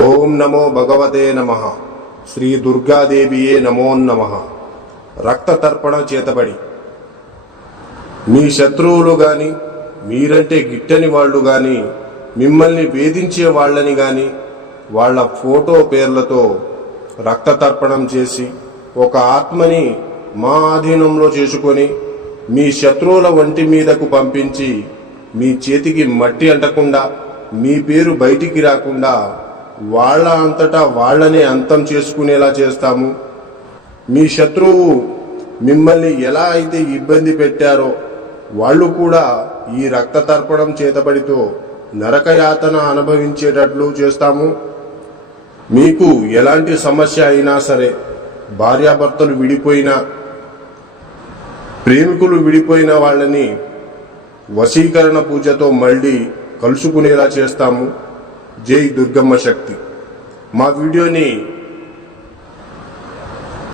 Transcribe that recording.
ఓం నమో భగవతే నమః. శ్రీ దుర్గాదేవియే నమో నమః. రక్త తర్పణ చేతబడి మీ శత్రువులు గాని, మీరంటే గిట్టని వాళ్ళు గాని, మిమ్మల్ని వేధించే వాళ్ళని గాని వాళ్ళ ఫోటో పేర్లతో రక్త తర్పణం చేసి ఒక ఆత్మని మా ఆధీనంలో చేసుకొని మీ శత్రువుల వంటి మీదకు పంపించి మీ చేతికి మట్టి అంటకుండా, మీ పేరు బయటికి రాకుండా వాళ్ళ అంతటా వాళ్ళనే అంతం చేసుకునేలా చేస్తాము. మీ శత్రువు మిమ్మల్ని ఎలా అయితే ఇబ్బంది పెట్టారో వాళ్ళు కూడా ఈ రక్త తర్పణం చేతబడితో నరకయాతన అనుభవించేటట్లు చేస్తాము. మీకు ఎలాంటి సమస్య అయినా సరే, భార్యాభర్తలు విడిపోయినా, ప్రేమికులు విడిపోయిన వాళ్ళని వశీకరణ పూజతో మళ్ళీ కలుసుకునేలా చేస్తాము. జై దుర్గమ్మ శక్తి. మా వీడియోని